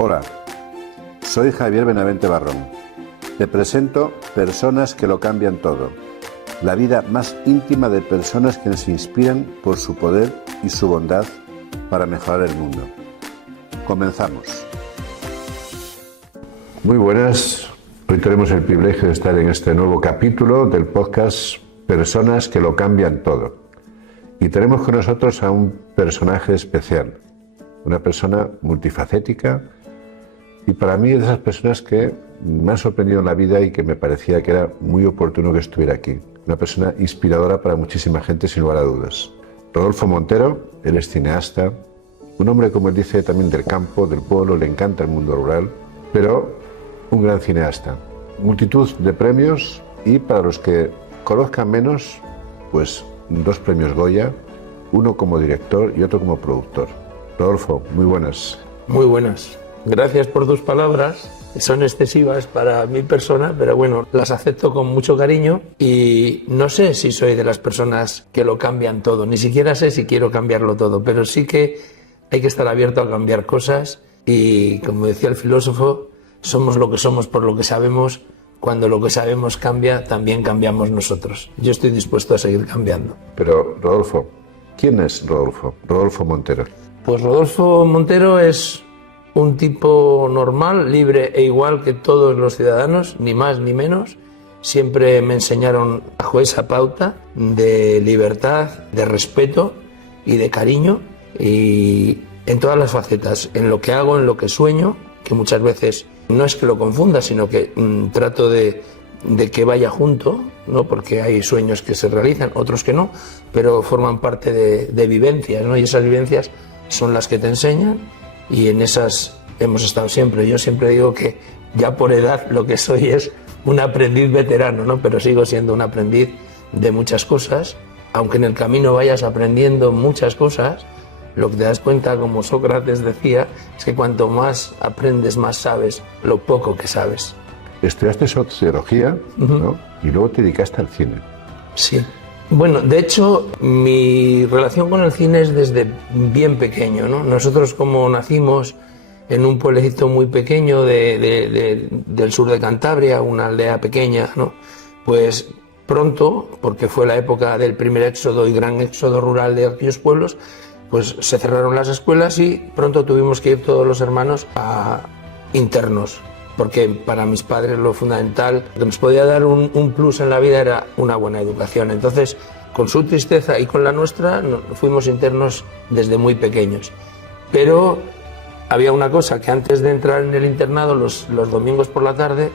Hola, soy Javier Benavente Barrón. Te presento Personas que lo cambian todo. La vida más íntima de personas que nos inspiran por su poder y su bondad para mejorar el mundo. Comenzamos. Muy buenas. Hoy tenemos el privilegio de estar en este nuevo capítulo del podcast Personas que lo cambian todo. Y tenemos con nosotros a un personaje especial, una persona multifacética y para mí es de esas personas que me han sorprendido en la vida y que me parecía que era muy oportuno que estuviera aquí. Una persona inspiradora para muchísima gente, sin lugar a dudas. Rodolfo Montero, él es cineasta, un hombre, como él dice, también del campo, del pueblo, le encanta el mundo rural, pero un gran cineasta. Multitud de premios y, para los que conozcan menos, pues 2 premios Goya, uno como director y otro como productor. Rodolfo, muy buenas. Muy buenas. Gracias por tus palabras. Son excesivas para mi persona, pero bueno, las acepto con mucho cariño y no sé si soy de las personas que lo cambian todo, ni siquiera sé si quiero cambiarlo todo, pero sí que hay que estar abierto a cambiar cosas y, como decía el filósofo, somos lo que somos por lo que sabemos. Cuando lo que sabemos cambia, también cambiamos nosotros. Yo estoy dispuesto a seguir cambiando. Pero, Rodolfo, ¿quién es Rodolfo? Rodolfo Montero. Pues Rodolfo Montero es un tipo normal, libre e igual que todos los ciudadanos, ni más ni menos. Siempre me enseñaron bajo esa pauta de libertad, de respeto y de cariño, y en todas las facetas, en lo que hago, en lo que sueño, que muchas veces no es que lo confunda, sino que trato de que vaya junto, ¿no? Porque hay sueños que se realizan, otros que no, pero forman parte de vivencias, ¿no? Y esas vivencias son las que te enseñan y en esas hemos estado siempre. Yo siempre digo que ya por edad lo que soy es un aprendiz veterano, ¿no? Pero sigo siendo un aprendiz de muchas cosas, aunque en el camino vayas aprendiendo muchas cosas. Lo que te das cuenta, como Sócrates decía, es que cuanto más aprendes, más sabes lo poco que sabes. Estudiaste sociología, ¿no? Y luego te dedicaste al cine. Sí. Bueno, de hecho, mi relación con el cine es desde bien pequeño, ¿no? Nosotros, como nacimos en un pueblecito muy pequeño del sur de Cantabria, una aldea pequeña, ¿no? Pues pronto, porque fue la época del primer éxodo y gran éxodo rural de aquellos pueblos, pues se cerraron las escuelas y pronto tuvimos que ir todos los hermanos a internos, porque para mis padres lo fundamental, lo que nos podía dar un plus en la vida era una buena educación. Entonces, con su tristeza y con la nuestra, fuimos internos desde muy pequeños. Pero había una cosa, que antes de entrar en el internado, los domingos por la tarde,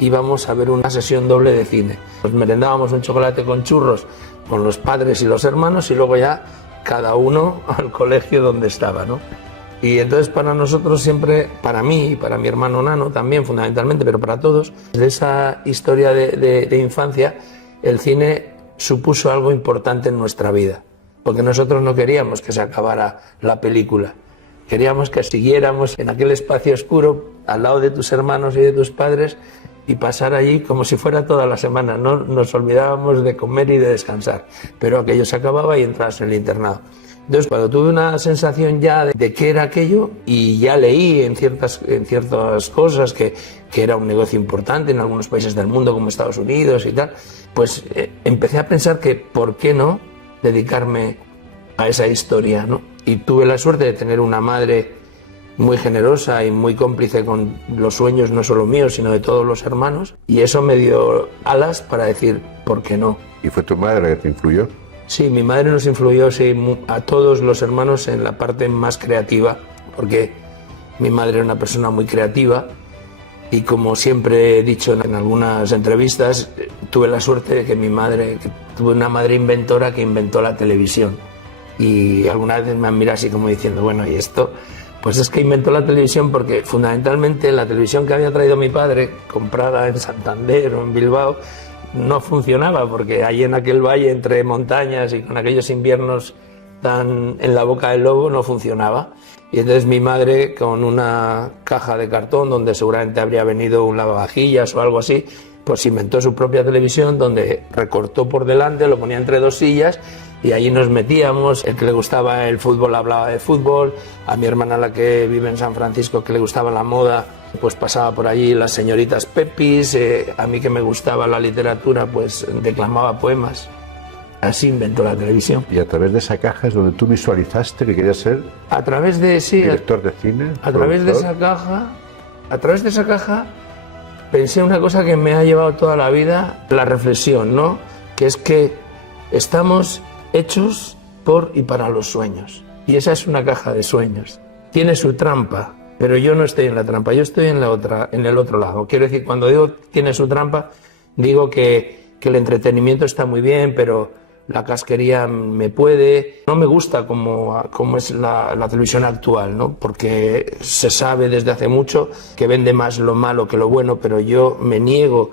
íbamos a ver una sesión doble de cine. Nos merendábamos un chocolate con churros con los padres y los hermanos y luego ya cada uno al colegio donde estaba, ¿no? Y entonces para nosotros siempre, para mí y para mi hermano Nano también fundamentalmente, pero para todos, de esa historia de infancia, el cine supuso algo importante en nuestra vida, porque nosotros no queríamos que se acabara la película, queríamos que siguiéramos en aquel espacio oscuro al lado de tus hermanos y de tus padres y pasar allí como si fuera toda la semana. No nos olvidábamos de comer y de descansar, pero aquello se acababa y entras en el internado. Entonces, cuando tuve una sensación ya de qué era aquello y ya leí en ciertas cosas que era un negocio importante en algunos países del mundo como Estados Unidos y tal, pues empecé a pensar que por qué no dedicarme a esa historia, ¿no? Y tuve la suerte de tener una madre muy generosa y muy cómplice con los sueños, no solo míos, sino de todos los hermanos, y eso me dio alas para decir, ¿por qué no? ¿Y fue tu madre la que te influyó? Sí, mi madre nos influyó, sí, a todos los hermanos en la parte más creativa, porque mi madre era una persona muy creativa y, como siempre he dicho en algunas entrevistas, tuve la suerte de que tuve una madre inventora que inventó la televisión. Y alguna vez me han mirado así como diciendo, bueno, ¿y esto? Pues es que inventó la televisión porque fundamentalmente la televisión que había traído mi padre, comprada en Santander o en Bilbao, no funcionaba, porque ahí en aquel valle entre montañas y con aquellos inviernos tan en la boca del lobo no funcionaba. Y entonces mi madre, con una caja de cartón donde seguramente habría venido un lavavajillas o algo así, pues inventó su propia televisión donde recortó por delante, lo ponía entre dos sillas y allí nos metíamos. El que le gustaba el fútbol hablaba de fútbol, a mi hermana, la que vive en San Francisco, que le gustaba la moda, pues pasaba por allí las señoritas Pepis, a mí que me gustaba la literatura, pues declamaba poemas. Así inventó la televisión. Y a través de esa caja es donde tú visualizaste que querías ser A través de, sí, director de cine, a través de esa caja, pensé una cosa que me ha llevado toda la vida, la reflexión, ¿no? Que es que estamos hechos por y para los sueños. Y esa es una caja de sueños. Tiene su trampa, pero yo no estoy en la trampa, yo estoy en el otro lado. Quiero decir, cuando digo tiene su trampa, digo que el entretenimiento está muy bien, pero la casquería me puede. No me gusta como es la televisión actual, ¿no? Porque se sabe desde hace mucho que vende más lo malo que lo bueno, pero yo me niego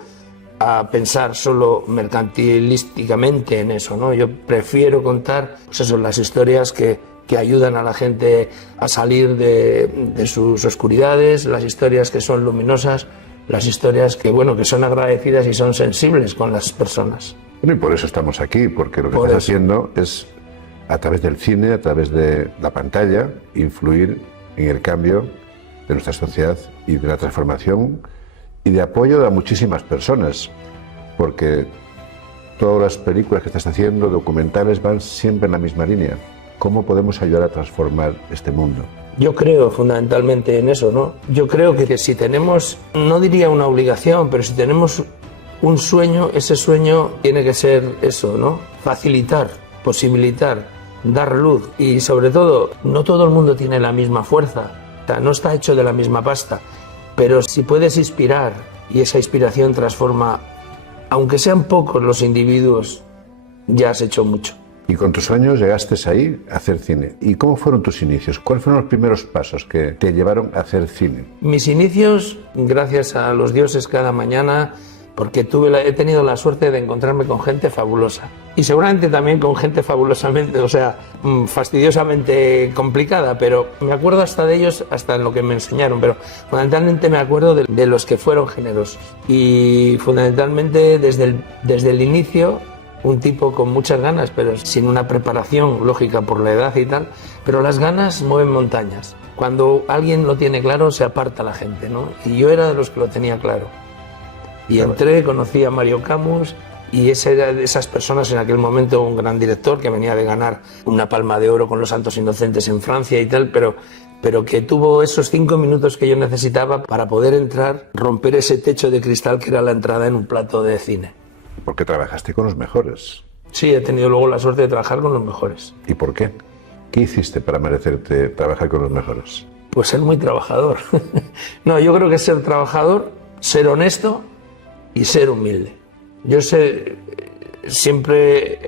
a pensar solo mercantilísticamente en eso, ¿no? Yo prefiero contar, pues eso, las historias que ayudan a la gente a salir de sus oscuridades, las historias que son luminosas, las historias que, bueno, que son agradecidas y son sensibles con las personas. Bueno, y por eso estamos aquí, porque lo que estás haciendo es, a través del cine, a través de la pantalla, influir en el cambio de nuestra sociedad y de la transformación y de apoyo a muchísimas personas, porque todas las películas que estás haciendo, documentales, van siempre en la misma línea. ¿Cómo podemos ayudar a transformar este mundo? Yo creo fundamentalmente en eso, ¿no? Yo creo que si tenemos, no diría una obligación, pero si tenemos un sueño, ese sueño tiene que ser eso, ¿no? Facilitar, posibilitar, dar luz y sobre todo, no todo el mundo tiene la misma fuerza, o sea, no está hecho de la misma pasta, pero si puedes inspirar y esa inspiración transforma, aunque sean pocos los individuos, ya has hecho mucho. Y con tus años llegaste ahí a hacer cine. ¿Y cómo fueron tus inicios? ¿Cuáles fueron los primeros pasos que te llevaron a hacer cine? Mis inicios, gracias a los dioses cada mañana, porque he tenido la suerte de encontrarme con gente fabulosa. Y seguramente también con gente fabulosamente, o sea, fastidiosamente complicada, pero me acuerdo hasta de ellos, hasta en lo que me enseñaron, pero fundamentalmente me acuerdo de los que fueron generosos. Y fundamentalmente desde el inicio, un tipo con muchas ganas, pero sin una preparación lógica por la edad y tal, pero las ganas mueven montañas. Cuando alguien lo tiene claro, se aparta la gente, ¿no? Y yo era de los que lo tenía claro. Y entré, conocí a Mario Camus, y ese era de esas personas en aquel momento, un gran director que venía de ganar una Palma de Oro con Los Santos Inocentes en Francia y tal, pero que tuvo esos 5 minutos que yo necesitaba para poder entrar, romper ese techo de cristal que era la entrada en un plato de cine. Porque trabajaste con los mejores. Sí, he tenido luego la suerte de trabajar con los mejores. ¿Y por qué? ¿Qué hiciste para merecerte trabajar con los mejores? Pues ser muy trabajador. No, yo creo que ser trabajador, ser honesto y ser humilde. Yo siempre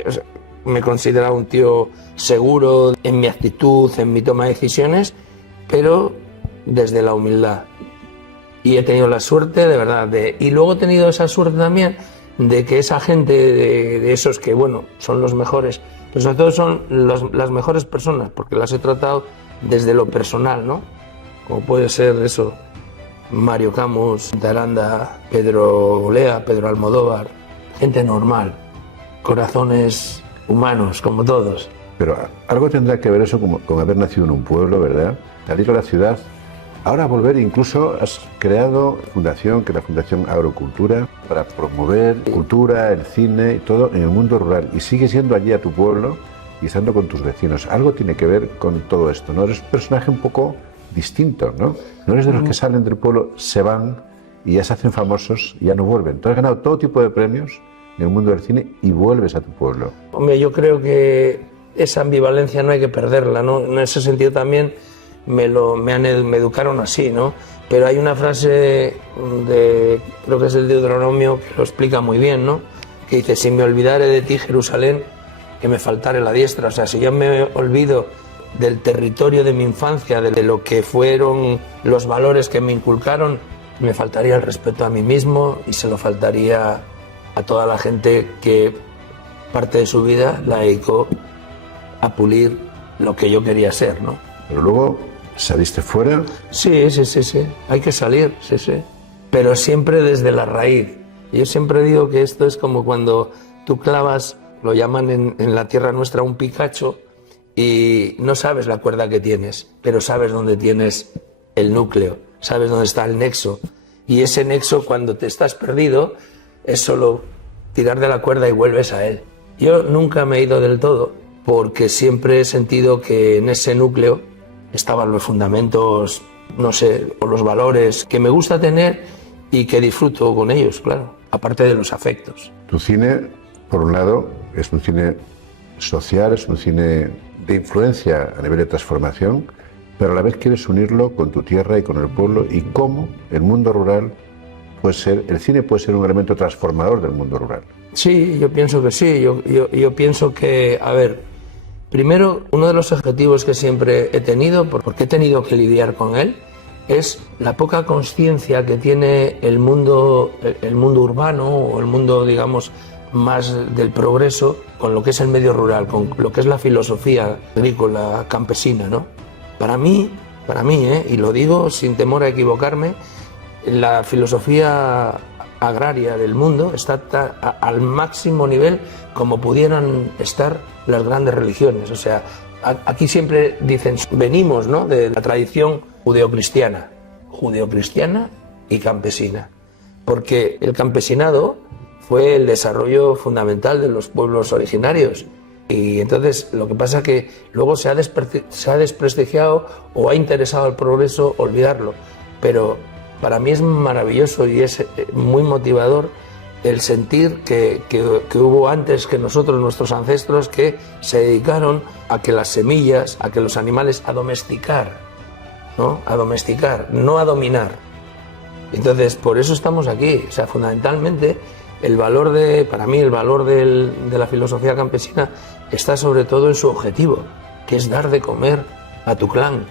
me he considerado un tío seguro en mi actitud, en mi toma de decisiones, pero desde la humildad. Y he tenido la suerte, de verdad, y luego he tenido esa suerte también de que esa gente, de esos que, bueno, son los mejores, pero sobre todo son las mejores personas, porque las he tratado desde lo personal, ¿no? Como puede ser eso, Mario Camus, Aranda, Pedro Olea, Pedro Almodóvar, gente normal, corazones humanos, como todos. Pero algo tendrá que ver eso con haber nacido en un pueblo, ¿verdad? Salir a la ciudad. Ahora volver, incluso has creado fundación, que es la Fundación Agrocultura, para promover cultura, el cine y todo en el mundo rural. Y sigues yendo allí a tu pueblo y estando con tus vecinos. Algo tiene que ver con todo esto, ¿no? Eres un personaje un poco distinto, ¿no? No eres de los que salen del pueblo, se van y ya se hacen famosos y ya no vuelven. Tú has ganado todo tipo de premios en el mundo del cine y vuelves a tu pueblo. Hombre, yo creo que esa ambivalencia no hay que perderla, ¿no? En ese sentido también me educaron así, ¿no? Pero hay una frase creo que es el Deuteronomio, que lo explica muy bien, ¿no? Que dice, si me olvidare de ti, Jerusalén, que me faltare la diestra. O sea, si yo me olvido del territorio de mi infancia, de lo que fueron los valores que me inculcaron, me faltaría el respeto a mí mismo y se lo faltaría a toda la gente que parte de su vida la dedicó a pulir lo que yo quería ser, ¿no? Pero luego saliste fuera. Sí, hay que salir, sí. Pero siempre desde la raíz. Yo siempre digo que esto es como cuando tú clavas lo llaman en la tierra nuestra un picacho, y no sabes la cuerda que tienes, pero sabes dónde tienes el núcleo, sabes dónde está el nexo. Y ese nexo, cuando te estás perdido, es solo tirar de la cuerda y vuelves a él. Yo nunca me he ido del todo, porque siempre he sentido que en ese núcleo estaban los fundamentos, no sé, o los valores que me gusta tener y que disfruto con ellos, claro, aparte de los afectos. Tu cine, por un lado, es un cine social, es un cine de influencia a nivel de transformación, pero a la vez quieres unirlo con tu tierra y con el pueblo, y cómo el mundo rural puede ser, el cine puede ser un elemento transformador del mundo rural. Sí, yo pienso que sí, yo pienso que, a ver, primero, uno de los objetivos que siempre he tenido, porque he tenido que lidiar con él, es la poca conciencia que tiene el mundo urbano, o el mundo, digamos, más del progreso, con lo que es el medio rural, con lo que es la filosofía agrícola campesina, ¿no? Para mí, y lo digo sin temor a equivocarme, la filosofía agraria del mundo está al máximo nivel como pudieran estar las grandes religiones. O sea, aquí siempre dicen, venimos, ¿no?, de la tradición judeocristiana y campesina, porque el campesinado fue el desarrollo fundamental de los pueblos originarios. Y entonces lo que pasa es que luego se ha desprestigiado o ha interesado al progreso olvidarlo. Pero para mí es maravilloso y es muy motivador el sentir que hubo antes que nosotros, nuestros ancestros, que se dedicaron a que las semillas, a que los animales, a domesticar, ¿no? A domesticar, no a dominar. Entonces, por eso estamos aquí. O sea, fundamentalmente, para mí, el valor de la filosofía campesina está sobre todo en su objetivo, que es dar de comer a tu clan.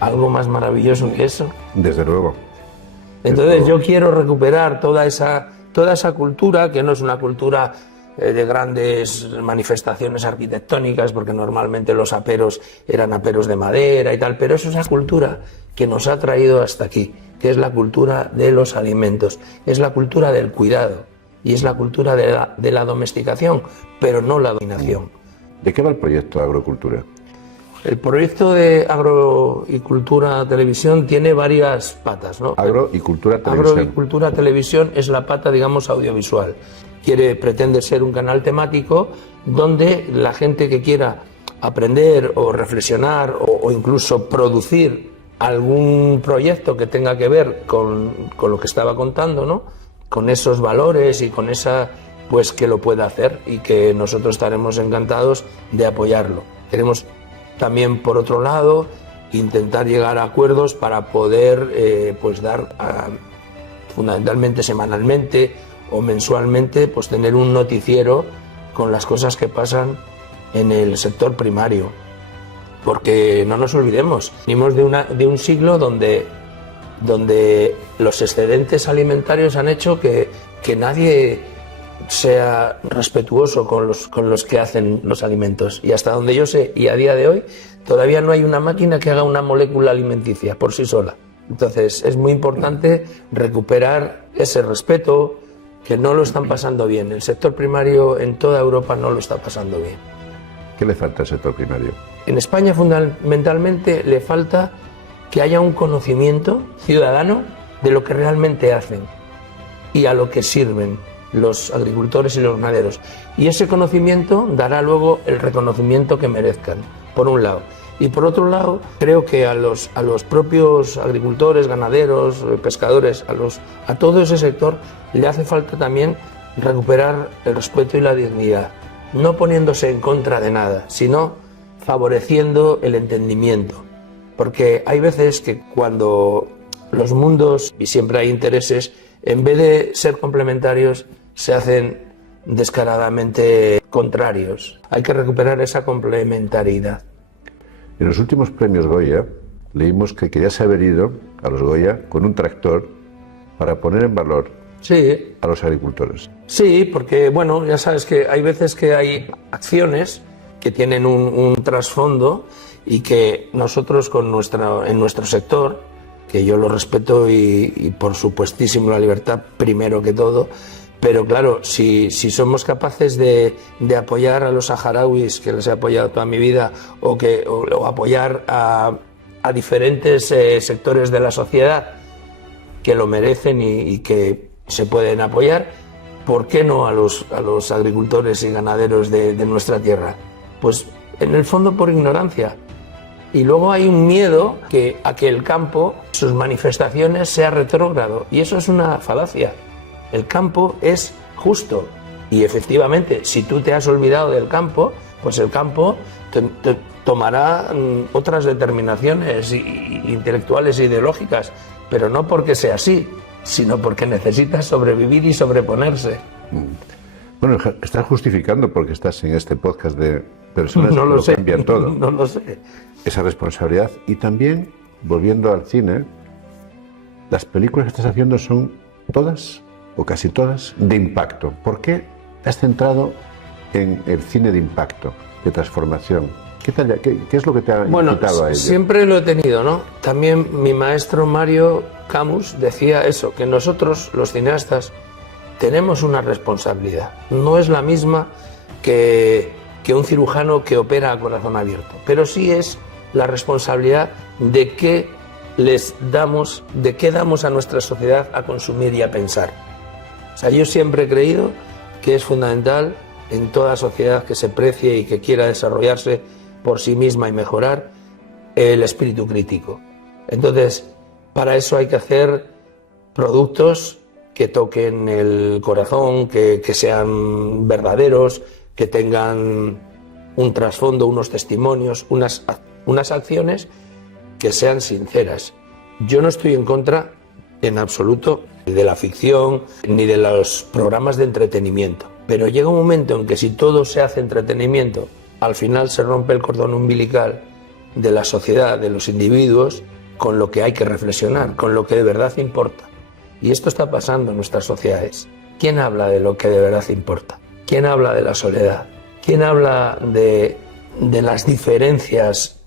¿Algo más maravilloso que eso? Desde luego. Entonces yo quiero recuperar toda esa cultura, que no es una cultura de grandes manifestaciones arquitectónicas, porque normalmente los aperos eran aperos de madera y tal, pero es esa cultura que nos ha traído hasta aquí, que es la cultura de los alimentos, es la cultura del cuidado y es la cultura de la domesticación, pero no la dominación. ¿De qué va el proyecto Agrocultura? El proyecto de Agro y Cultura Televisión tiene varias patas, ¿no? Agro y Cultura Televisión. Agro y Cultura Televisión es la pata, digamos, audiovisual. Pretende ser un canal temático donde la gente que quiera aprender o reflexionar o incluso producir algún proyecto que tenga que ver con lo que estaba contando, ¿no?, con esos valores y con esa, pues que lo pueda hacer, y que nosotros estaremos encantados de apoyarlo. Queremos también, por otro lado, intentar llegar a acuerdos para poder pues dar fundamentalmente semanalmente o mensualmente, pues tener un noticiero con las cosas que pasan en el sector primario, porque no nos olvidemos, venimos de un siglo donde los excedentes alimentarios han hecho que nadie sea respetuoso con los que hacen los alimentos, y hasta donde yo sé, y a día de hoy, todavía no hay una máquina que haga una molécula alimenticia por sí sola. Entonces es muy importante recuperar ese respeto, que no lo están pasando bien. El sector primario en toda Europa no lo está pasando bien. ¿Qué le falta al sector primario? En España fundamentalmente le falta que haya un conocimiento ciudadano de lo que realmente hacen y a lo que sirven los agricultores y los ganaderos. Y ese conocimiento dará luego el reconocimiento que merezcan, por un lado. Y por otro lado, creo que a los propios agricultores, ganaderos, pescadores, a todo ese sector le hace falta también recuperar el respeto y la dignidad, no poniéndose en contra de nada, sino favoreciendo el entendimiento. Porque hay veces que cuando los mundos, y siempre hay intereses, en vez de ser complementarios, se hacen descaradamente contrarios. Hay que recuperar esa complementariedad. En los últimos premios Goya leímos que querías haber ido a los Goya con un tractor para poner en valor a los agricultores. Sí, porque bueno, ya sabes que hay veces que hay acciones que tienen un trasfondo y que nosotros en nuestro sector, que yo lo respeto y por supuestísimo la libertad primero que todo, Pero claro, si somos capaces de apoyar a los saharauis, que les he apoyado toda mi vida, o apoyar a diferentes sectores de la sociedad que lo merecen y que se pueden apoyar, ¿por qué no a los agricultores y ganaderos de nuestra tierra? Pues en el fondo por ignorancia. Y luego hay un miedo a que el campo, sus manifestaciones, sea retrógrado. Y eso es una falacia. El campo es justo. Y efectivamente, si tú te has olvidado del campo, pues el campo te tomará otras determinaciones intelectuales e ideológicas. Pero no porque sea así, sino porque necesita sobrevivir y sobreponerse. Bueno, estás justificando porque estás en este podcast de personas que lo cambian todo. No lo sé. Esa responsabilidad. Y también, volviendo al cine, las películas que estás haciendo son todas, o casi todas, de impacto. ¿Por qué te has centrado en el cine de impacto, de transformación? ¿Qué es lo que te ha invitado a ello? Siempre lo he tenido, ¿no? También mi maestro Mario Camus decía eso, que nosotros, los cineastas, tenemos una responsabilidad. No es la misma que un cirujano que opera a corazón abierto, pero sí es la responsabilidad de qué damos a nuestra sociedad a consumir y a pensar. O sea, yo siempre he creído que es fundamental en toda sociedad que se precie y que quiera desarrollarse por sí misma y mejorar el espíritu crítico. Entonces, para eso hay que hacer productos que toquen el corazón, que sean verdaderos, que tengan un trasfondo, unos testimonios, unas acciones que sean sinceras. Yo no estoy en contra, en absoluto, de la ficción ni de los programas de entretenimiento. Pero llega un momento en que si todo se hace entretenimiento, al final se rompe el cordón umbilical de la sociedad, de los individuos, con lo que hay que reflexionar, con lo que de verdad importa. Y esto está pasando en nuestras sociedades. ¿Quién habla de lo que de verdad importa? ¿Quién habla de la soledad? ¿Quién habla de las diferencias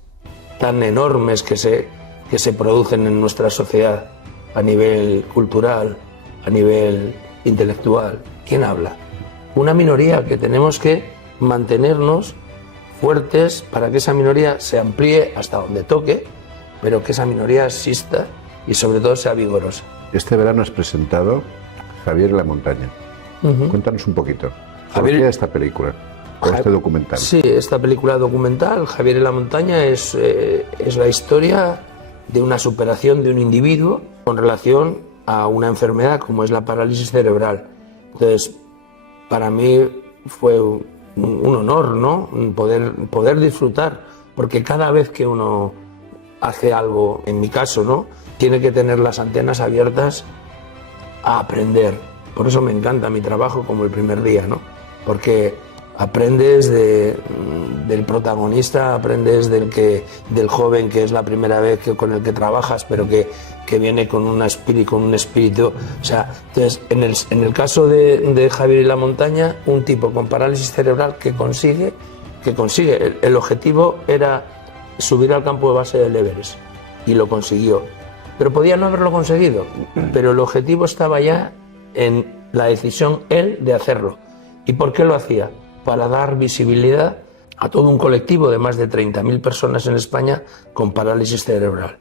tan enormes que se producen en nuestra sociedad a nivel cultural, a nivel intelectual? ¿Quién habla? Una minoría que tenemos que mantenernos fuertes para que esa minoría se amplíe hasta donde toque, pero que esa minoría exista y sobre todo sea vigorosa. Este verano has presentado Javier en la montaña. Cuéntanos un poquito. ¿Por qué esta película? ¿O este documental? Sí, esta película documental, Javier en la montaña, es la historia de una superación de un individuo con relación a una enfermedad como es la parálisis cerebral. Entonces, para mí fue un honor, ¿no? Poder disfrutar, porque cada vez que uno hace algo, en mi caso, ¿no?, tiene que tener las antenas abiertas a aprender. Por eso me encanta mi trabajo como el primer día, ¿no? Porque aprendes del protagonista, aprendes del joven que es la primera vez con el que trabajas, pero que viene con un espíritu. O sea, entonces, en el caso de Javier y la montaña, un tipo con parálisis cerebral que consigue. El objetivo era subir al campo de base del Everest y lo consiguió. Pero podía no haberlo conseguido, pero el objetivo estaba ya en la decisión él de hacerlo. ¿Y por qué lo hacía? Para dar visibilidad a todo un colectivo de más de 30.000 personas en España con parálisis cerebral.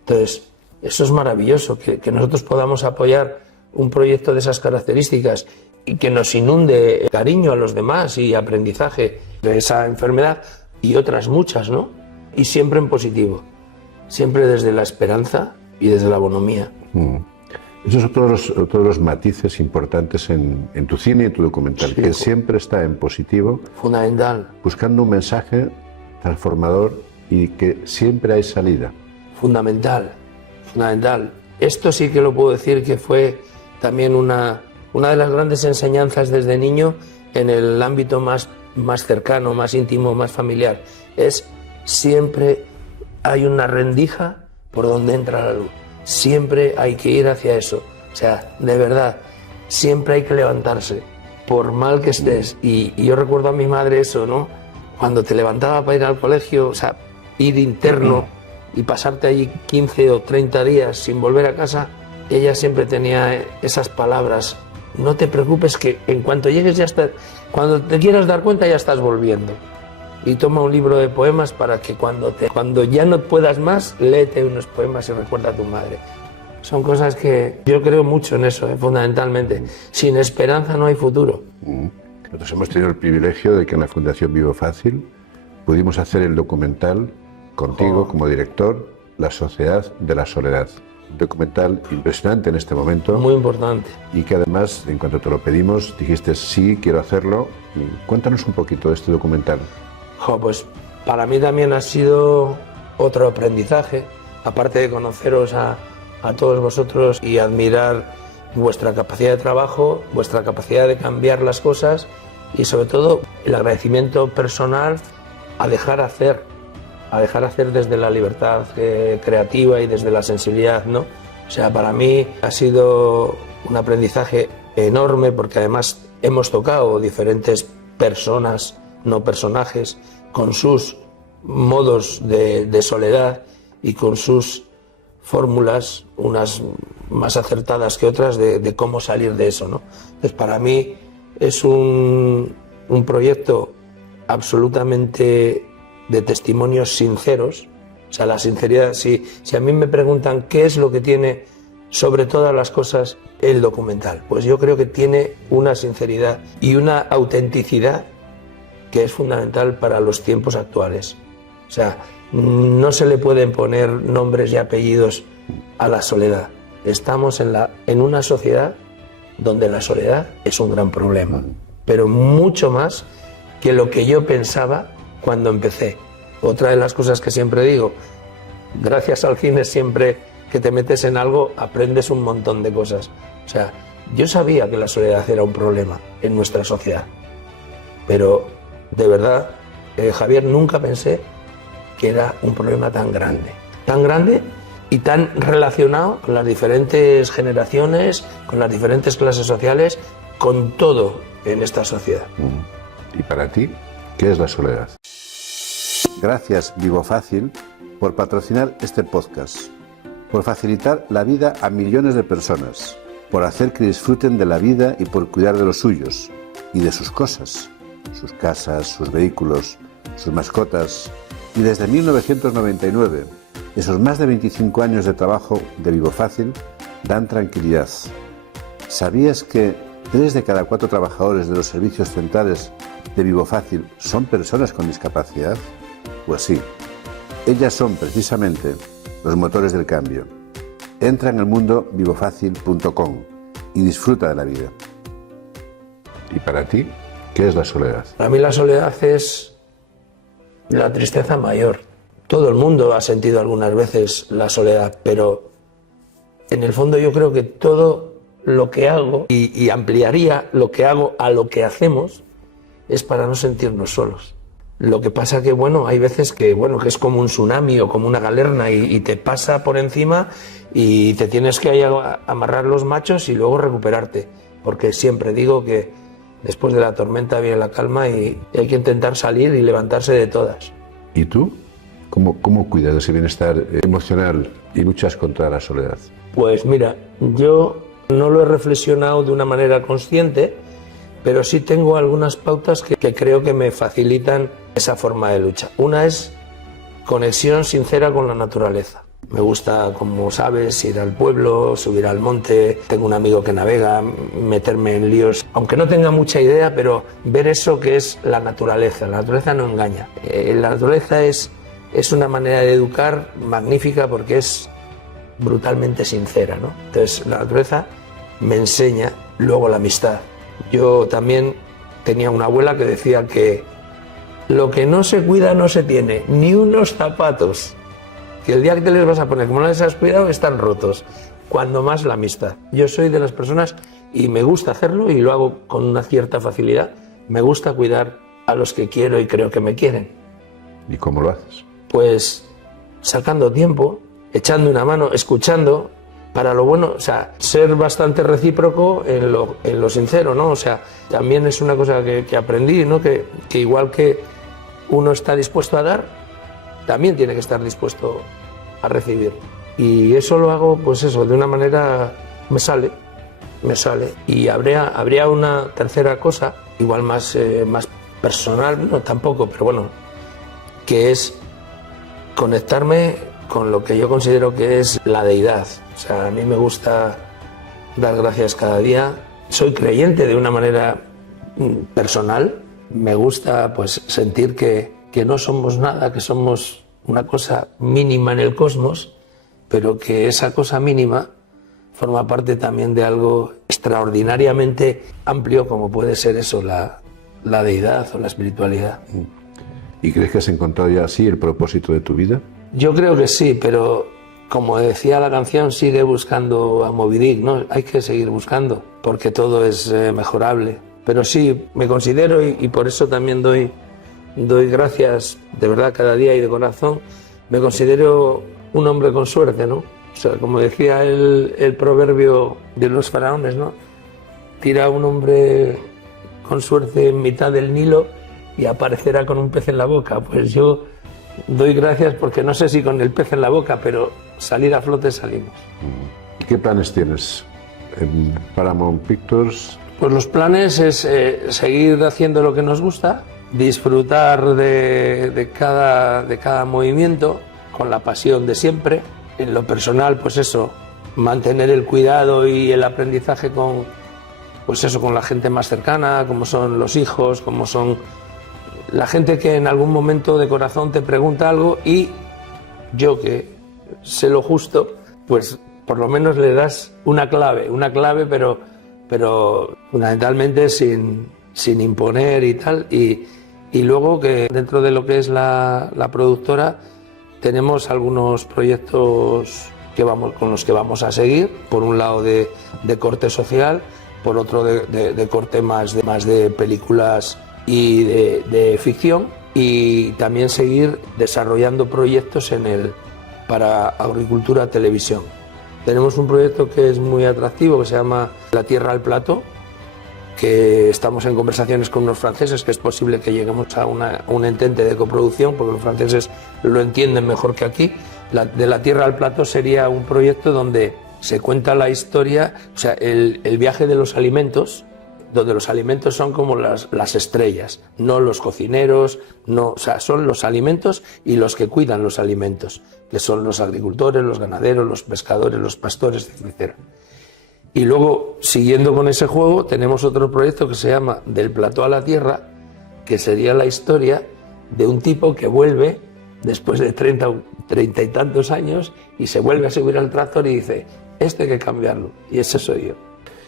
Entonces, eso es maravilloso, que nosotros podamos apoyar un proyecto de esas características y que nos inunde cariño a los demás y aprendizaje de esa enfermedad y otras muchas, ¿no? Y siempre en positivo, siempre desde la esperanza y desde la bonomía. Esos son todos los matices importantes en tu cine y en tu documental, sí, que siempre está en positivo. Fundamental. Buscando un mensaje transformador y que siempre hay salida. Fundamental. Esto sí que lo puedo decir que fue también una de las grandes enseñanzas desde niño en el ámbito más cercano, más íntimo, más familiar. Es siempre hay una rendija por donde entra la luz. Siempre hay que ir hacia eso. O sea, de verdad, siempre hay que levantarse, por mal que estés. Y yo recuerdo a mi madre eso, ¿no? Cuando te levantaba para ir al colegio, o sea, ir interno y pasarte allí 15 o 30 días sin volver a casa, ella siempre tenía esas palabras no te preocupes que en cuanto llegues ya está, cuando te quieras dar cuenta ya estás volviendo. Y toma un libro de poemas para que cuando ya no puedas más, léete unos poemas y recuerda a tu madre. Son cosas que yo creo mucho en eso, fundamentalmente. Sin esperanza no hay futuro. Nosotros hemos tenido el privilegio de que en la Fundación Vivo Fácil pudimos hacer el documental contigo como director, La Sociedad de la Soledad. Un documental impresionante en este momento. Muy importante. Y que además, en cuanto te lo pedimos, dijiste sí, quiero hacerlo. Cuéntanos un poquito de este documental. Pues para mí también ha sido otro aprendizaje, aparte de conoceros a todos vosotros y admirar vuestra capacidad de trabajo, vuestra capacidad de cambiar las cosas y sobre todo el agradecimiento personal a dejar hacer desde la libertad creativa y desde la sensibilidad, ¿no? O sea, para mí ha sido un aprendizaje enorme porque además hemos tocado diferentes personas, no personajes, con sus modos de soledad y con sus fórmulas, unas más acertadas que otras, de cómo salir de eso, ¿no? Entonces, para mí es un proyecto absolutamente de testimonios sinceros. O sea, la sinceridad, si a mí me preguntan qué es lo que tiene sobre todas las cosas el documental, pues yo creo que tiene una sinceridad y una autenticidad que es fundamental para los tiempos actuales. O sea, no se le pueden poner nombres y apellidos a la soledad. Estamos en una sociedad donde la soledad es un gran problema, pero mucho más que lo que yo pensaba cuando empecé. Otra de las cosas que siempre digo, gracias al cine siempre que te metes en algo aprendes un montón de cosas. O sea, yo sabía que la soledad era un problema en nuestra sociedad, pero de verdad, Javier, nunca pensé que era un problema tan grande y tan relacionado con las diferentes generaciones, con las diferentes clases sociales, con todo en esta sociedad. ¿Y para ti, qué es la soledad? Gracias, Vivo Fácil, por patrocinar este podcast, por facilitar la vida a millones de personas, por hacer que disfruten de la vida y por cuidar de los suyos y de sus cosas, sus casas, sus vehículos, sus mascotas. Y desde 1999, esos más de 25 años de trabajo de Vivo Fácil dan tranquilidad. ¿Sabías que 3 de cada 4 trabajadores de los servicios centrales de Vivo Fácil son personas con discapacidad? Pues sí, ellas son precisamente los motores del cambio. Entra en el mundo vivofacil.com y disfruta de la vida. ¿Y para ti, qué es la soledad? Para mí la soledad es la tristeza mayor. Todo el mundo ha sentido algunas veces la soledad, pero en el fondo yo creo que todo lo que hago, y ampliaría lo que hago a lo que hacemos, es para no sentirnos solos. Lo que pasa que, bueno, hay veces que es como un tsunami o como una galerna y te pasa por encima y te tienes que amarrar los machos y luego recuperarte. Porque siempre digo que después de la tormenta viene la calma y hay que intentar salir y levantarse de todas. ¿Y tú? ¿Cómo cuidas de ese bienestar emocional y luchas contra la soledad? Pues mira, yo no lo he reflexionado de una manera consciente, pero sí tengo algunas pautas que creo que me facilitan esa forma de lucha. Una es conexión sincera con la naturaleza. Me gusta, como sabes, ir al pueblo, subir al monte, tengo un amigo que navega, meterme en líos, aunque no tenga mucha idea, pero ver eso que es la naturaleza. La naturaleza no engaña. La naturaleza es una manera de educar magnífica porque es brutalmente sincera, ¿no? Entonces, la naturaleza me enseña luego la amistad. Yo también tenía una abuela que decía que lo que no se cuida no se tiene, ni unos zapatos, que el día que te les vas a poner, como no les has cuidado, están rotos. Cuando más la amistad. Yo soy de las personas, y me gusta hacerlo, y lo hago con una cierta facilidad, me gusta cuidar a los que quiero y creo que me quieren. ¿Y cómo lo haces? Pues sacando tiempo, echando una mano, escuchando, para lo bueno, o sea, ser bastante recíproco en lo sincero, ¿no? O sea, también es una cosa que aprendí, ¿no? Que igual que uno está dispuesto a dar, también tiene que estar dispuesto a recibir. Y eso lo hago, pues eso, de una manera me sale. me sale. Y habría una tercera cosa, igual más personal, no tampoco, pero bueno, que es conectarme con lo que yo considero que es la deidad. O sea, a mí me gusta dar gracias cada día. Soy creyente de una manera personal. Me gusta pues sentir que no somos nada, que somos una cosa mínima en el cosmos, pero que esa cosa mínima forma parte también de algo extraordinariamente amplio como puede ser eso, la deidad o la espiritualidad. ¿Y crees que has encontrado ya así el propósito de tu vida? Yo creo que sí, pero como decía la canción, sigue buscando a Moby Dick, ¿no? Hay que seguir buscando, porque todo es mejorable. Pero sí, me considero, y por eso también doy gracias de verdad cada día y de corazón, me considero un hombre con suerte, ¿no? O sea, como decía el proverbio de los faraones, ¿no? Tira un hombre con suerte en mitad del Nilo y aparecerá con un pez en la boca. Pues yo doy gracias porque no sé si con el pez en la boca, pero salir a flote salimos. ¿Qué planes tienes en Paramount Pictures? Pues los planes es seguir haciendo lo que nos gusta, disfrutar de cada movimiento con la pasión de siempre. En lo personal, pues eso, mantener el cuidado y el aprendizaje con la gente más cercana, como son los hijos, como son la gente que en algún momento de corazón te pregunta algo y yo que sé lo justo, pues por lo menos le das una clave, pero fundamentalmente sin imponer y tal. Y luego que dentro de lo que es la productora tenemos algunos proyectos con los que vamos a seguir, por un lado de corte social, por otro de corte más de películas y de ficción, y también seguir desarrollando proyectos para agricultura televisión. Tenemos un proyecto que es muy atractivo que se llama La Tierra al Plato, que estamos en conversaciones con unos franceses, que es posible que lleguemos a un entente de coproducción, porque los franceses lo entienden mejor que aquí. De La Tierra al Plato sería un proyecto donde se cuenta la historia, o sea, el viaje de los alimentos, donde los alimentos son como las estrellas, no los cocineros, o sea, son los alimentos y los que cuidan los alimentos, que son los agricultores, los ganaderos, los pescadores, los pastores, etc. Y luego, siguiendo con ese juego, tenemos otro proyecto que se llama Del Plató a la Tierra, que sería la historia de un tipo que vuelve después de 30 y tantos años y se vuelve a subir al tractor y dice, esto hay que cambiarlo, y ese soy yo.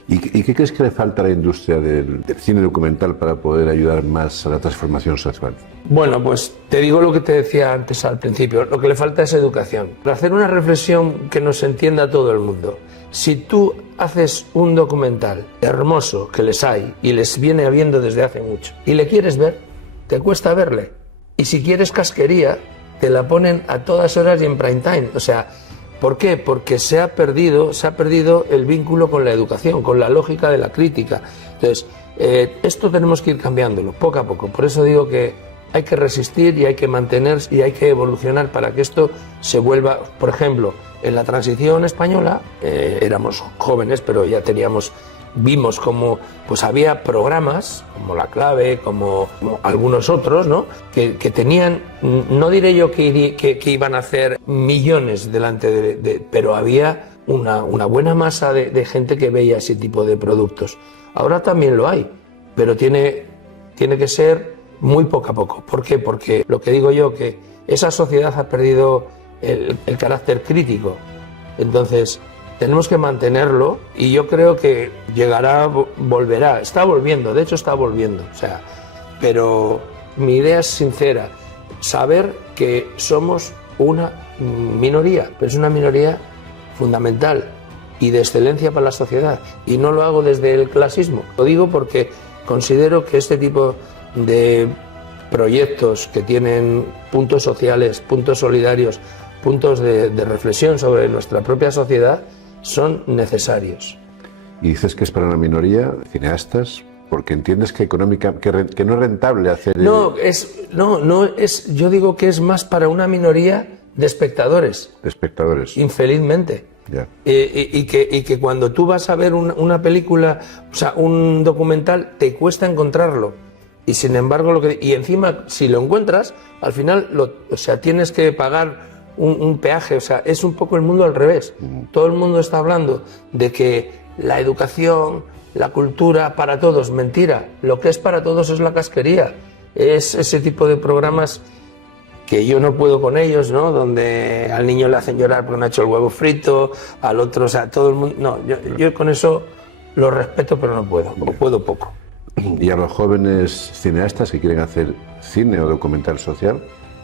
¿Y qué crees que le falta a la industria del cine documental para poder ayudar más a la transformación social? Bueno, pues te digo lo que te decía antes al principio, lo que le falta es educación. Para hacer una reflexión que nos entienda todo el mundo. Si tú haces un documental hermoso, que les hay, y les viene habiendo desde hace mucho, y le quieres ver, te cuesta verle. Y si quieres casquería, te la ponen a todas horas y en prime time. O sea, ¿por qué? Porque se ha perdido el vínculo con la educación, con la lógica de la crítica. Entonces, esto tenemos que ir cambiándolo poco a poco. Por eso digo que hay que resistir y hay que mantenerse y hay que evolucionar para que esto se vuelva. Por ejemplo, en la transición española éramos jóvenes, pero ya vimos como pues había programas como La Clave, como algunos otros, ¿no? que tenían, no diré yo que iban a hacer millones delante pero había una buena masa de gente que veía ese tipo de productos. Ahora también lo hay, pero tiene que ser muy poco a poco. ¿Por qué? Porque lo que digo yo, que esa sociedad ha perdido el carácter crítico. Entonces, tenemos que mantenerlo y yo creo que volverá, está volviendo, de hecho está volviendo. O sea, pero mi idea es sincera, saber que somos una minoría, pero es una minoría fundamental y de excelencia para la sociedad. Y no lo hago desde el clasismo, lo digo porque considero que este tipo de proyectos que tienen puntos sociales, puntos solidarios, puntos de reflexión sobre nuestra propia sociedad son necesarios. Y dices que es para una minoría, cineastas, porque entiendes que que no es rentable hacer... Yo digo que es más para una minoría de espectadores. De espectadores. Infelizmente. Ya. Y que cuando tú vas a ver una película, o sea, un documental, te cuesta encontrarlo. Y sin embargo, y encima, si lo encuentras, al final, o sea, tienes que pagar un peaje. O sea, es un poco el mundo al revés. Todo el mundo está hablando de que la educación, la cultura para todos, mentira. Lo que es para todos es la casquería. Es ese tipo de programas que yo no puedo con ellos, ¿no? Donde al niño le hacen llorar porque no ha hecho el huevo frito, al otro, o sea, todo el mundo... No, yo con eso lo respeto, pero no puedo, o puedo poco. Y a los jóvenes cineastas que quieren hacer cine o documental social,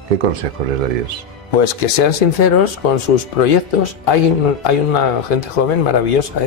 ¿qué consejos les darías? Pues que sean sinceros con sus proyectos. Hay una gente joven maravillosa,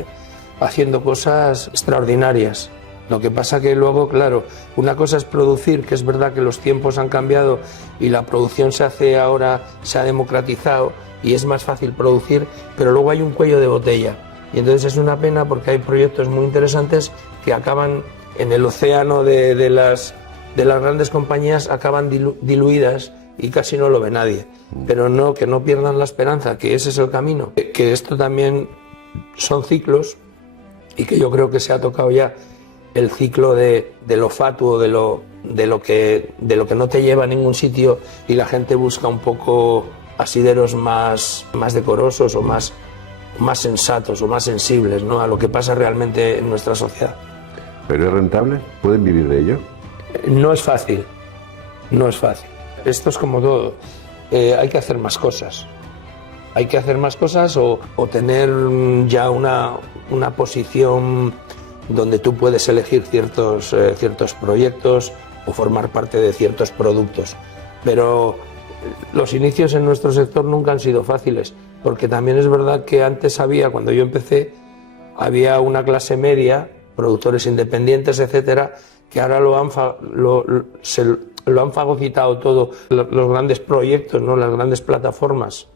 haciendo cosas extraordinarias. Lo que pasa que luego, claro, una cosa es producir, que es verdad que los tiempos han cambiado y la producción se ha democratizado y es más fácil producir, pero luego hay un cuello de botella. Y entonces es una pena porque hay proyectos muy interesantes que acaban en el océano de las grandes compañías, acaban diluidas y casi no lo ve nadie. Pero no, que no pierdan la esperanza, que ese es el camino. Que esto también son ciclos y que yo creo que se ha tocado ya el ciclo de lo fatuo, de lo que no te lleva a ningún sitio, y la gente busca un poco asideros más decorosos o más sensatos o más sensibles, ¿no?, a lo que pasa realmente en nuestra sociedad. ¿Pero es rentable? ¿Pueden vivir de ello? No es fácil, no es fácil. Esto es como todo, hay que hacer más cosas. Hay que hacer más cosas o tener ya una posición donde tú puedes elegir ciertos proyectos o formar parte de ciertos productos. Pero los inicios en nuestro sector nunca han sido fáciles, porque también es verdad que antes cuando yo empecé, había una clase media, productores independientes, etcétera, que ahora lo han fagocitado todo, los grandes proyectos, ¿no?, las grandes plataformas.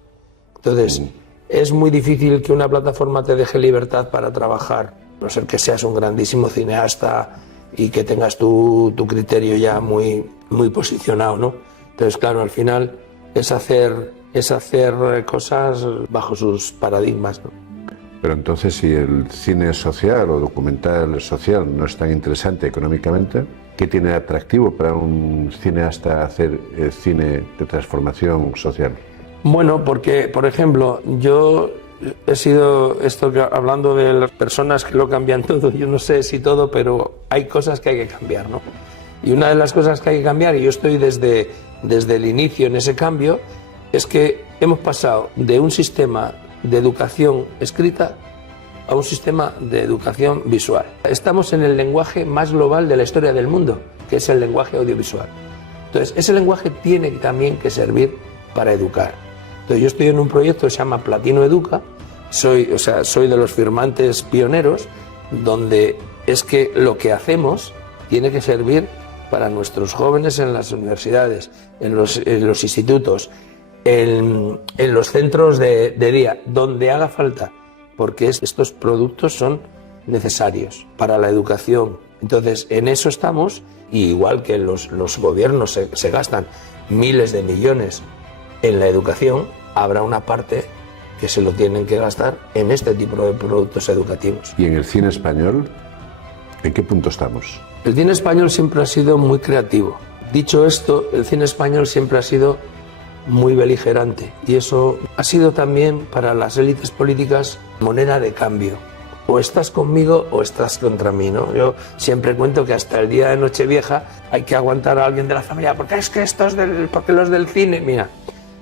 Entonces, es muy difícil que una plataforma te deje libertad para trabajar, a no ser que seas un grandísimo cineasta y que tengas tu criterio ya muy posicionado, ¿no? Entonces, claro, al final es hacer cosas bajo sus paradigmas, ¿no? Pero entonces, si el cine social o documental social no es tan interesante económicamente, ¿qué tiene de atractivo para un cineasta hacer cine de transformación social? Bueno, porque, por ejemplo, yo he sido hablando de las personas que lo cambian todo. Yo no sé si todo, pero hay cosas que hay que cambiar, ¿no? Y una de las cosas que hay que cambiar, y yo estoy desde el inicio en ese cambio, es que hemos pasado de un sistema de educación escrita a un sistema de educación visual. Estamos en el lenguaje más global de la historia del mundo, que es el lenguaje audiovisual. Entonces, ese lenguaje tiene también que servir para educar. Entonces, yo estoy en un proyecto que se llama Platino Educa, soy de los firmantes pioneros, donde es que lo que hacemos tiene que servir para nuestros jóvenes en las universidades, en los institutos, en los centros de día, donde haga falta, porque estos productos son necesarios para la educación. Entonces, en eso estamos, y igual que los gobiernos se gastan miles de millones en la educación, habrá una parte que se lo tienen que gastar en este tipo de productos educativos. ¿Y en el cine español, en qué punto estamos? El cine español siempre ha sido muy creativo. Dicho esto, el cine español siempre ha sido muy beligerante, y eso ha sido también para las élites políticas moneda de cambio. O estás conmigo o estás contra mí, ¿no? Yo siempre cuento que hasta el día de Nochevieja hay que aguantar a alguien de la familia, porque es que porque los del cine, mira,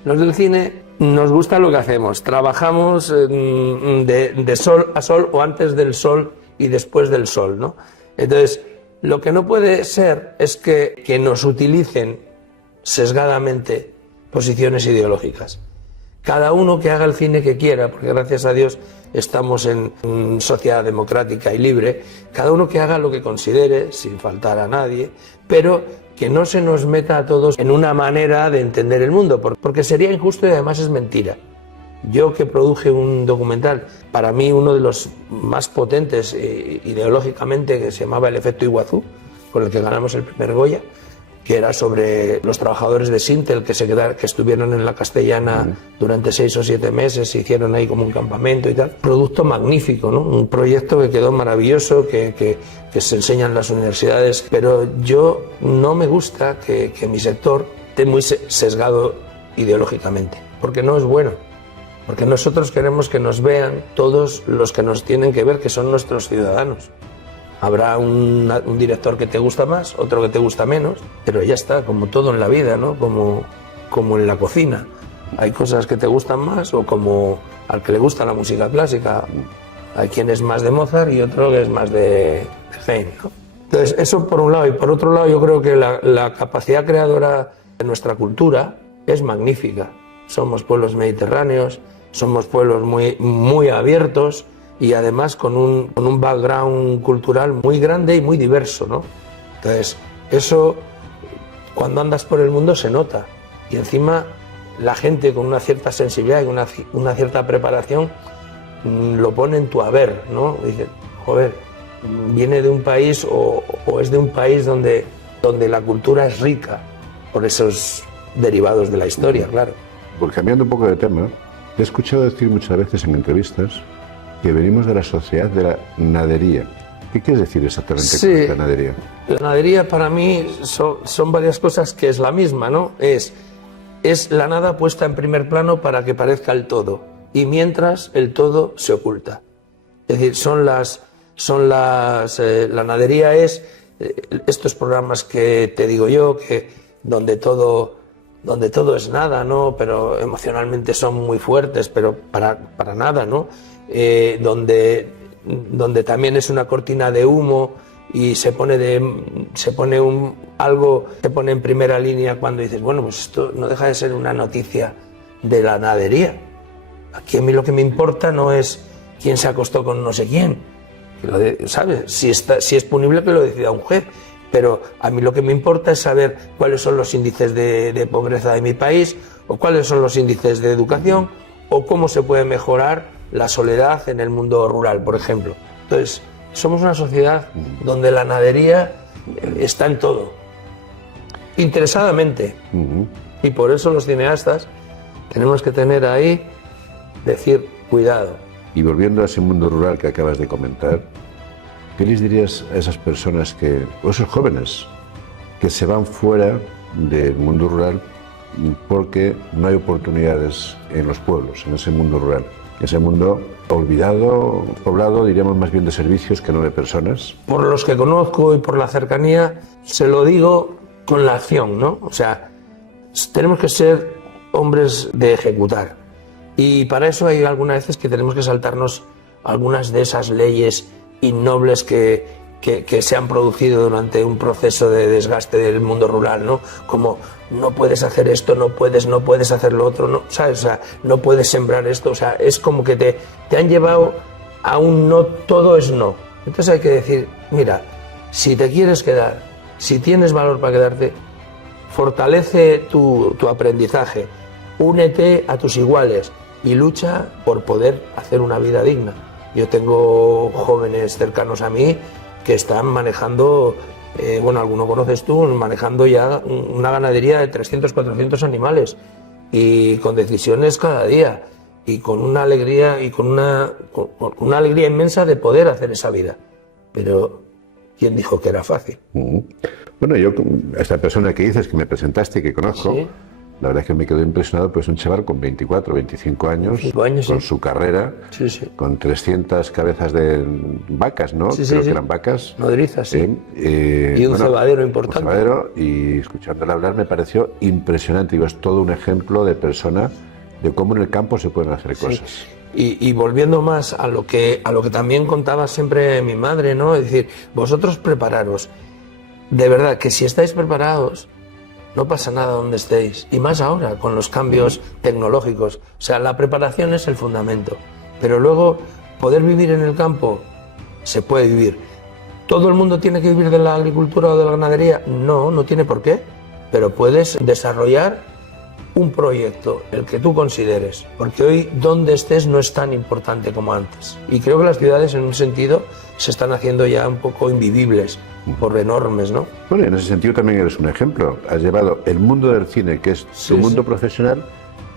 los del cine nos gusta lo que hacemos, trabajamos de sol a sol, o antes del sol y después del sol, ¿no? Entonces, lo que no puede ser es que nos utilicen sesgadamente posiciones ideológicas. Cada uno que haga el cine que quiera, porque gracias a Dios estamos en sociedad democrática y libre, cada uno que haga lo que considere, sin faltar a nadie, pero que no se nos meta a todos en una manera de entender el mundo, porque sería injusto y además es mentira. Yo, que produje un documental, para mí uno de los más potentes ideológicamente, que se llamaba El efecto Iguazú, con el que ganamos el primer Goya, que era sobre los trabajadores de Sintel que estuvieron en la Castellana durante 6 o 7 meses, se hicieron ahí como un campamento y tal. Producto magnífico, ¿no? Un proyecto que quedó maravilloso, que se enseña en las universidades, pero yo no me gusta que mi sector esté muy sesgado ideológicamente, porque no es bueno. Porque nosotros queremos que nos vean todos los que nos tienen que ver, que son nuestros ciudadanos. Habrá un director que te gusta más, otro que te gusta menos, pero ya está, como todo en la vida, ¿no? Como en la cocina. Hay cosas que te gustan más, o como al que le gusta la música clásica. Hay quien es más de Mozart y otro que es más de Haydn, ¿no? Entonces, eso por un lado. Y por otro lado, yo creo que la capacidad creadora de nuestra cultura es magnífica. Somos pueblos mediterráneos, somos pueblos muy, muy abiertos, y además con un background cultural muy grande y muy diverso, ¿no? Entonces, eso cuando andas por el mundo se nota, y encima la gente con una cierta sensibilidad y una cierta preparación lo pone en tu haber, ¿no? Dice, joder, viene de un país o es de un país donde la cultura es rica por esos derivados de la historia, claro. Pues cambiando un poco de tema, te he escuchado decir muchas veces en entrevistas que venimos de la sociedad de la nadería. ¿Qué quieres decir exactamente con la nadería? La nadería para mí son varias cosas que es la misma, ¿no? Es la nada puesta en primer plano para que parezca el todo, y mientras el todo se oculta. Es decir, la nadería es estos programas que te digo yo, que donde todo es nada, ¿no? Pero emocionalmente son muy fuertes, pero para nada, ¿no? Donde también es una cortina de humo y se pone en primera línea cuando dices, bueno, pues esto no deja de ser una noticia de la nadería. Aquí a mí lo que me importa no es quién se acostó con no sé quién, ¿sabes? Si es punible, que lo decida un juez, pero a mí lo que me importa es saber cuáles son los índices de pobreza de mi país, o cuáles son los índices de educación, o cómo se puede mejorar la soledad en el mundo rural, por ejemplo. Entonces, somos una sociedad donde la nadería está en todo, interesadamente. Y por eso los cineastas tenemos que tener ahí, decir, cuidado. Y volviendo a ese mundo rural que acabas de comentar, ¿qué les dirías a esas personas o esos jóvenes que se van fuera del mundo rural porque no hay oportunidades en los pueblos, en ese mundo rural? Ese mundo olvidado, poblado, diríamos más bien de servicios que no de personas. Por los que conozco y por la cercanía, se lo digo con la acción, ¿no? O sea, tenemos que ser hombres de ejecutar. Y para eso hay algunas veces que tenemos que saltarnos algunas de esas leyes innobles que se han producido durante un proceso de desgaste del mundo rural, ¿no? Como no puedes hacer esto, no puedes hacer lo otro, no, ¿sabes? O sea, no puedes sembrar esto, o sea, es como que te han llevado a un no, todo es no. Entonces hay que decir, mira, si te quieres quedar, si tienes valor para quedarte, fortalece tu aprendizaje, únete a tus iguales y lucha por poder hacer una vida digna. Yo tengo jóvenes cercanos a mí que están manejando, bueno, alguno conoces tú, manejando ya una ganadería de 300, 400 animales, y con decisiones cada día, y con una alegría, con una alegría inmensa de poder hacer esa vida. Pero ¿quién dijo que era fácil? Bueno, yo, esta persona que dices, que me presentaste y que conozco, ¿sí? La verdad es que me quedó impresionado, pues un chaval con 24, 25 años, con sí. Su carrera, sí. Con 300 cabezas de vacas, ¿no? Sí, Creo que eran vacas. Nodrizas, sí. Y un cebadero importante. Un cebadero, y escuchándole hablar me pareció impresionante. Digo, es todo un ejemplo de persona, de cómo en el campo se pueden hacer cosas. Y volviendo más a lo que también contaba siempre mi madre, ¿no? Es decir, vosotros prepararos. De verdad, que si estáis preparados, no pasa nada donde estéis, y más ahora con los cambios tecnológicos. O sea, la preparación es el fundamento, pero luego poder vivir en el campo, se puede vivir. ¿Todo el mundo tiene que vivir de la agricultura o de la ganadería? No, no tiene por qué, pero puedes desarrollar un proyecto, el que tú consideres, porque hoy donde estés no es tan importante como antes. Y creo que las ciudades en un sentido se están haciendo ya un poco invivibles, por enormes, ¿no? Bueno, en ese sentido también eres un ejemplo. Has llevado el mundo del cine, que es tu mundo profesional,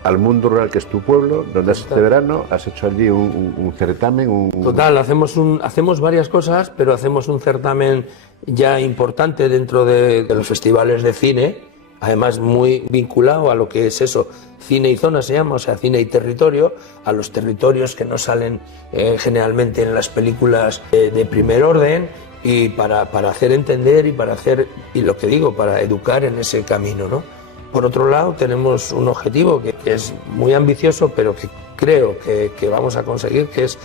al mundo rural, que es tu pueblo, donde has este verano, has hecho allí un certamen. Total, hacemos varias cosas, pero hacemos un certamen ya importante dentro de los festivales de cine, además muy vinculado a lo que es eso, cine y zona se llama, o sea, cine y territorio, a los territorios que no salen generalmente en las películas de primer orden, y para hacer entender y lo que digo, para educar en ese camino, ¿no? Por otro lado, tenemos un objetivo que es muy ambicioso, pero que creo que vamos a conseguir, que es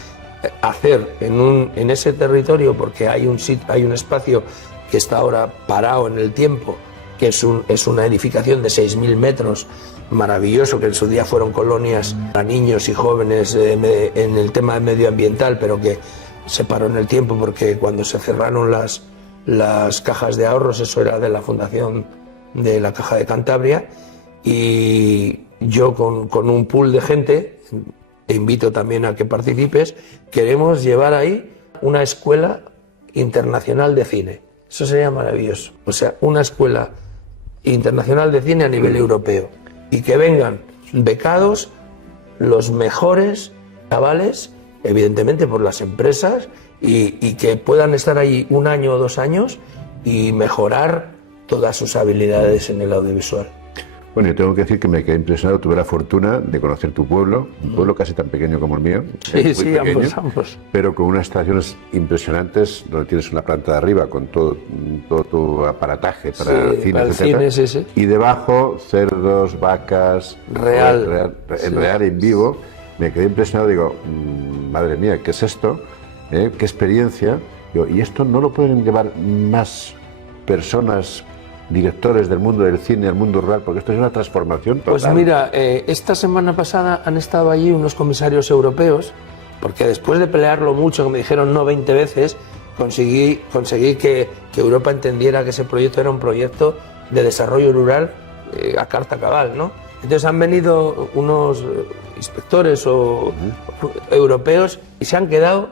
hacer en ese territorio, porque hay un espacio que está ahora parado en el tiempo, que es una edificación de 6.000 metros, maravilloso, que en su día fueron colonias para niños y jóvenes en el tema medioambiental, pero que se paró en el tiempo porque cuando se cerraron las cajas de ahorros, eso era de la fundación de la Caja de Cantabria, y yo con un pool de gente, te invito también a que participes, queremos llevar ahí una escuela internacional de cine. Eso sería maravilloso. O sea, una escuela internacional de cine a nivel europeo, y que vengan becados los mejores chavales, evidentemente por las empresas, y que puedan estar ahí 1 año o 2 años y mejorar todas sus habilidades en el audiovisual. Bueno, yo tengo que decir que me quedé impresionado. Tuve la fortuna de conocer tu pueblo, un pueblo casi tan pequeño como el mío. Sí, sí, pequeño, ambos. Pero con unas instalaciones impresionantes, donde tienes una planta de arriba con todo tu aparataje para cine, etcétera. Sí. Y debajo, cerdos, vacas, real, en vivo. Me quedé impresionado, digo, madre mía, ¿qué es esto? ¿Qué experiencia? Digo, ¿y esto no lo pueden llevar más personas, directores del mundo del cine al mundo rural? Porque esto es una transformación total. Pues mira, esta semana pasada han estado allí unos comisarios europeos, porque después de pelearlo mucho, que me dijeron no 20 veces, conseguí que Europa entendiera que ese proyecto era un proyecto de desarrollo rural a carta cabal, ¿no? Entonces han venido unos inspectores europeos y se han quedado,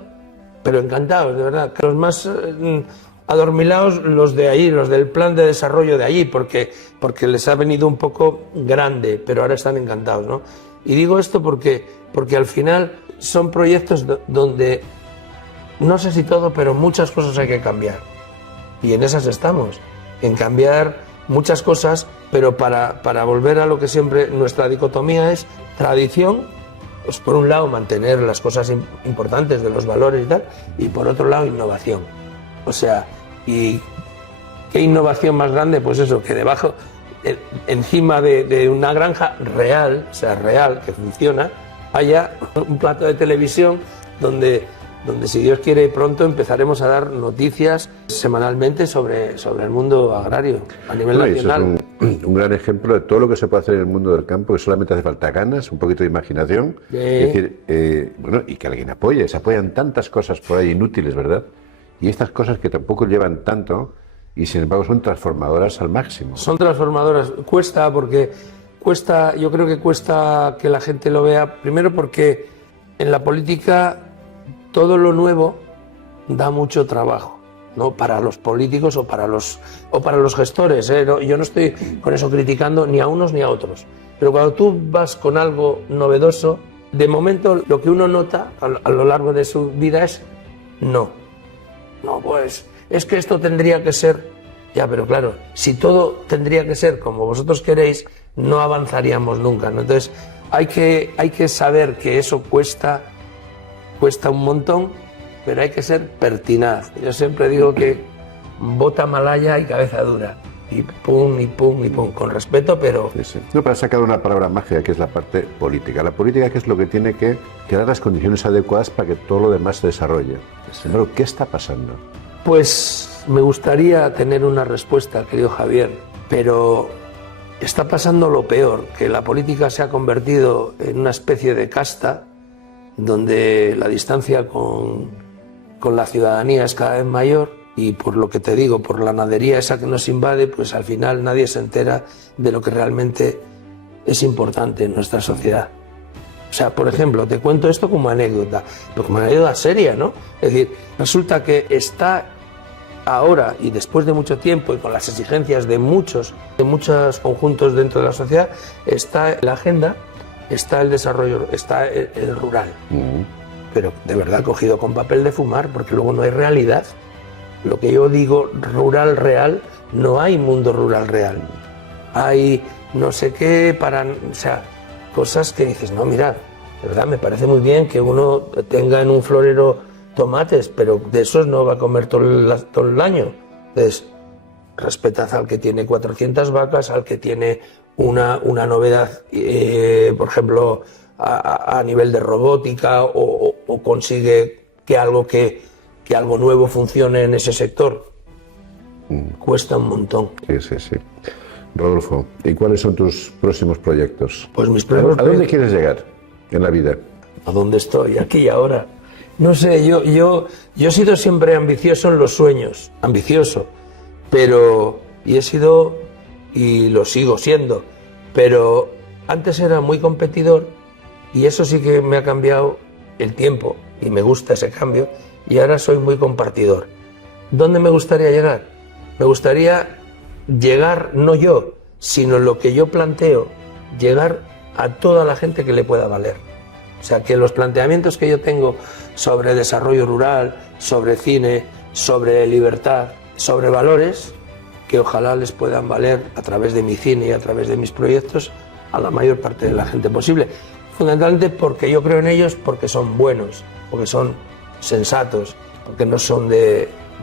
pero encantados, de verdad. Los más adormilados, los de allí, los del plan de desarrollo de allí, porque les ha venido un poco grande, pero ahora están encantados, ¿no? Y digo esto porque al final son proyectos donde, no sé si todo, pero muchas cosas hay que cambiar. Y en esas estamos, en cambiar muchas cosas, pero para volver a lo que siempre nuestra dicotomía es tradición, pues por un lado mantener las cosas importantes de los valores y tal, y por otro lado innovación. O sea, ¿y qué innovación más grande? Pues eso, que debajo, encima de una granja real, o sea, real, que funciona, haya un plato de televisión donde si Dios quiere pronto empezaremos a dar noticias semanalmente sobre el mundo agrario a nivel nacional. Eso es un gran ejemplo de todo lo que se puede hacer en el mundo del campo, que solamente hace falta ganas, un poquito de imaginación, es decir, bueno, y que alguien apoye. Se apoyan tantas cosas por ahí inútiles, ¿verdad? Y estas cosas que tampoco llevan tanto y sin embargo son transformadoras al máximo. Son transformadoras. Yo creo que cuesta que la gente lo vea, primero porque en la política todo lo nuevo da mucho trabajo, ¿no? Para los políticos o para los gestores, ¿eh? Yo no estoy con eso criticando ni a unos ni a otros. Pero cuando tú vas con algo novedoso, de momento lo que uno nota a lo largo de su vida es no, pues es que esto tendría que ser. Ya, pero claro, si todo tendría que ser como vosotros queréis, no avanzaríamos nunca, ¿no? Entonces hay que saber que eso cuesta un montón, pero hay que ser pertinaz. Yo siempre digo que bota malaya y cabeza dura, y pum, y pum, y pum, con respeto, pero... Sí. No, para sacar una palabra mágica, que es la parte política. La política, que es lo que tiene que crear las condiciones adecuadas para que todo lo demás se desarrolle. Pero, ¿qué está pasando? Pues me gustaría tener una respuesta, querido Javier, pero está pasando lo peor, que la política se ha convertido en una especie de casta, donde la distancia con la ciudadanía es cada vez mayor, y por lo que te digo, por la nadería esa que nos invade, pues al final nadie se entera de lo que realmente es importante en nuestra sociedad. O sea, por ejemplo, te cuento esto como anécdota, pero como anécdota seria, ¿no? Es decir, resulta que está ahora y después de mucho tiempo y con las exigencias de muchos conjuntos dentro de la sociedad, está la agenda, está el desarrollo, está el rural. Pero de verdad cogido con papel de fumar, porque luego no hay realidad. Lo que yo digo rural real, no hay mundo rural real. Hay no sé qué o sea, cosas que dices, no, mirad, de verdad me parece muy bien que uno tenga en un florero tomates, pero de esos no va a comer todo el año. Entonces, respetad al que tiene 400 vacas, al que tiene una novedad, por ejemplo, a nivel de robótica o consigue que algo nuevo funcione en ese sector. Cuesta un montón. Sí. Rodolfo, ¿y cuáles son tus próximos proyectos? Pues mis próximos ¿A dónde quieres llegar en la vida? ¿A dónde estoy? Aquí y ahora. No sé, yo he sido siempre ambicioso en los sueños, ambicioso, y he sido, y lo sigo siendo, pero antes era muy competidor y eso sí que me ha cambiado el tiempo y me gusta ese cambio, y ahora soy muy compartidor. ¿Dónde me gustaría llegar? Me gustaría llegar, no yo, sino lo que yo planteo, llegar a toda la gente que le pueda valer. O sea, que los planteamientos que yo tengo sobre desarrollo rural, sobre cine, sobre libertad, sobre valores, que ojalá les puedan valer a través de mi cine y a través de mis proyectos a la mayor parte de la gente posible. Fundamentalmente porque yo creo en ellos, porque son buenos, porque son sensatos, porque no son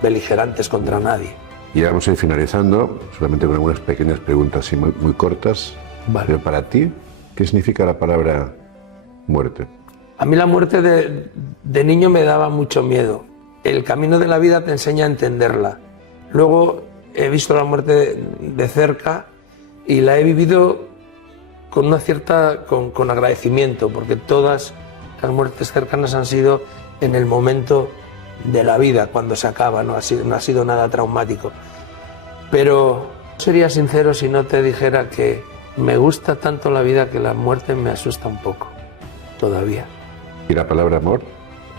beligerantes contra nadie. Y vamos a ir finalizando, solamente con algunas pequeñas preguntas así muy cortas. Vale. Pero para ti, ¿qué significa la palabra muerte? A mí la muerte de niño me daba mucho miedo. El camino de la vida te enseña a entenderla. Luego he visto la muerte de cerca y la he vivido con una con agradecimiento, porque todas las muertes cercanas han sido en el momento de la vida, cuando se acaba, no ha sido nada traumático. Pero sería sincero si no te dijera que me gusta tanto la vida que la muerte me asusta un poco, todavía. ¿Y la palabra amor?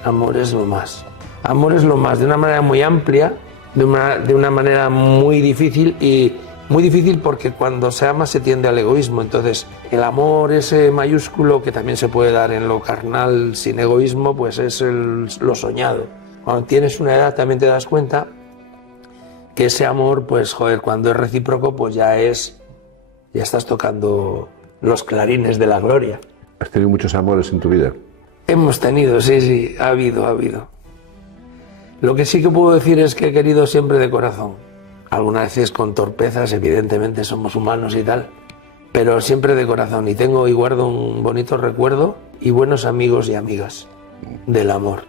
Amor es lo más. Amor es lo más, de una manera muy amplia, de una manera muy difícil, y muy difícil porque cuando se ama se tiende al egoísmo. Entonces, el amor ese mayúsculo, que también se puede dar en lo carnal sin egoísmo, pues es lo soñado. Cuando tienes una edad también te das cuenta que ese amor, pues joder, cuando es recíproco, pues ya estás tocando los clarines de la gloria. ¿Has tenido muchos amores en tu vida? Hemos tenido, sí, ha habido. Lo que sí que puedo decir es que he querido siempre de corazón. Algunas veces con torpezas, evidentemente somos humanos y tal, pero siempre de corazón. Y tengo y guardo un bonito recuerdo y buenos amigos y amigas del amor.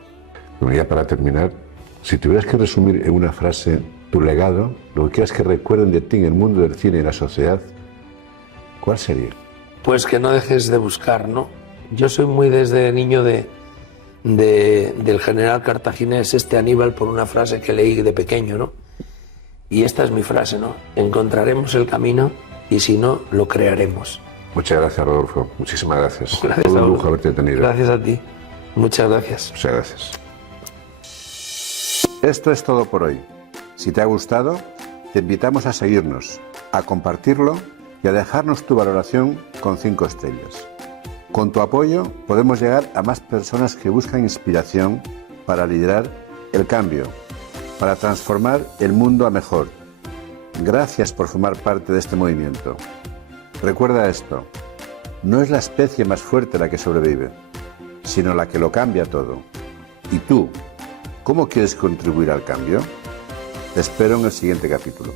Bueno, ya para terminar, si tuvieras que resumir en una frase tu legado, lo que quieras que recuerden de ti en el mundo del cine y la sociedad, ¿cuál sería? Pues que no dejes de buscar, ¿no? Yo soy muy desde niño del general cartaginés, Aníbal, por una frase que leí de pequeño, ¿no? Y esta es mi frase, ¿no? Encontraremos el camino y si no, lo crearemos. Muchas gracias, Rodolfo. Muchísimas gracias. Gracias, Todo un lujo haberte tenido. Gracias a ti. Muchas gracias. Muchas gracias. Esto es todo por hoy. Si te ha gustado, te invitamos a seguirnos, a compartirlo y a dejarnos tu valoración con 5 estrellas. Con tu apoyo podemos llegar a más personas que buscan inspiración para liderar el cambio, para transformar el mundo a mejor. Gracias por formar parte de este movimiento. Recuerda esto, no es la especie más fuerte la que sobrevive, sino la que lo cambia todo. ¿Y tú, cómo quieres contribuir al cambio? Te espero en el siguiente capítulo.